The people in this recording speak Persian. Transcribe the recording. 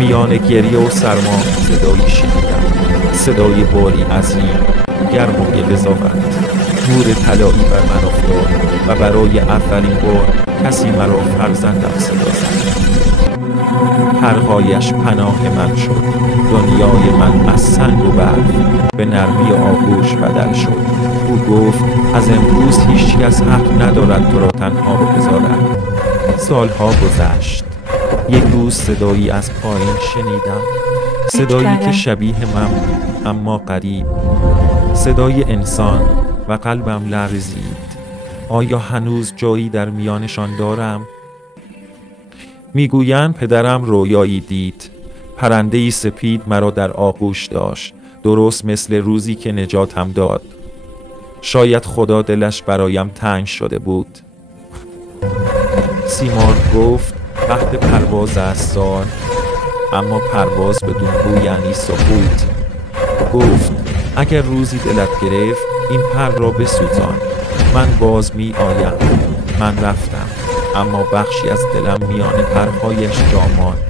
میان گریه و سرما صدایی شنیدم، صدای باری عظیم، گرم و گله‌زارند. نور طلایی بر من افتاد و برای اولین بار کسی مرا فرزندم صدا زد. حرف‌هایش پناه من شد. دنیای من از سنگ و برف به نرمی آغوش بدل شد. او گفت از امروز هیچ کس حق ندارد تو را تنها بگذارد. سالها گذشت. یک روز صدایی از پایین شنیدم، صدایی که شبیه من بود اما غریب، صدای انسان، و قلبم لرزید. آیا هنوز جایی در میانشان دارم؟ میگویند پدرم رویایی دید. پرنده‌ای سپید مرا در آغوش داشت، درست مثل روزی که نجاتم داد. شاید خدا دلش برایم تنگ شده بود. سیمرغ گفت وقت پرواز است سال، اما پرواز بدون بو یعنی سقوط. گفت اگر روزی دلت گرفت این پر را بسوزان، من باز می آیم. من رفتم، اما بخشی از دلم میان پرهایش جا ماند.